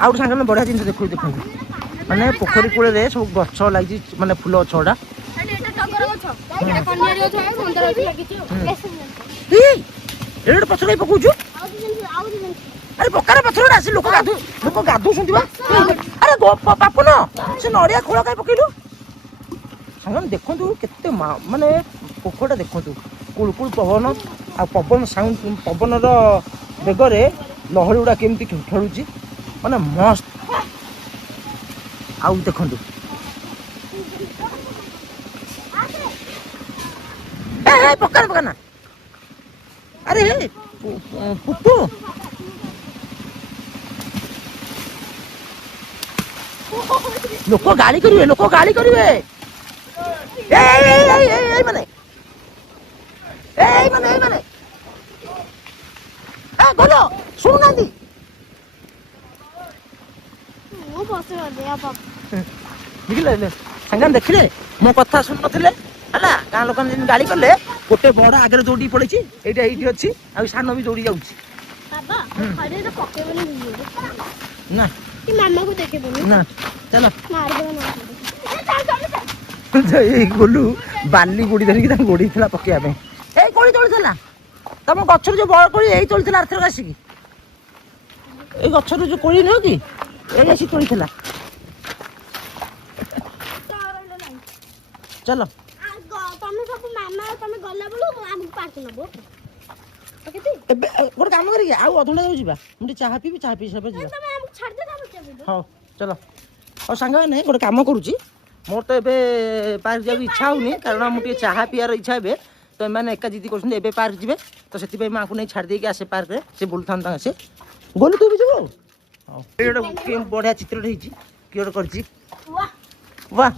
आउ सांगे बढ़िया जिन देखो देखो माने पोखरी कूल सब गछ लगी माने फूल गछ गुड़ा पथर पकाऊ अरे पकार पथर आस लोक गाधु अरे पापन से नड़िया खोल कहीं पकईलु सांगे देखु के माने पोखरटा देखु कुलकुल पवन आ पवन साउंड पवन बेगरे लहरी गुड़ा केमती खेलुची माने मस्त आउ देखु पकाना पकाना अरे पुप्पू लोक गाड़ी करेंगे माने बोलो शुणुना सांगे देखिले मो कथा शुणु नथिले हला गाँ लोक गाड़ी कले गोटे बड़ आगे दौड़ी पड़े ये अच्छी आ सान भी दौड़ी जाऊँ ना मामा को देखे ना चलो गोलू बाली गोड़ी धरिकी गोड़ी थी पकड़ा गोड़ी तोड़ी तुम गचर जो बड़ कोड़ी यही तोड़ी आरथर आसिकी ये गचर जो कोड़ी नुह कि यही आसिक तोड़ी चलो गोटे कम कर अधघंटा जाऊ मुझे चाह पीबी चाह पी सब हाँ चलो और सांग नहीं गोटे कम करुच्ची मोर तो ये पार्क जाऊँ इच्छा होनी कारण मुझे चाह पीआर इच्छा हे तो मैंने एका जिद कर पार्क जी तो से नहीं छाड़ देके आसे पार्क में से बोलता से गोलू तू भी जब बढ़िया चित्र किए गोटे वाह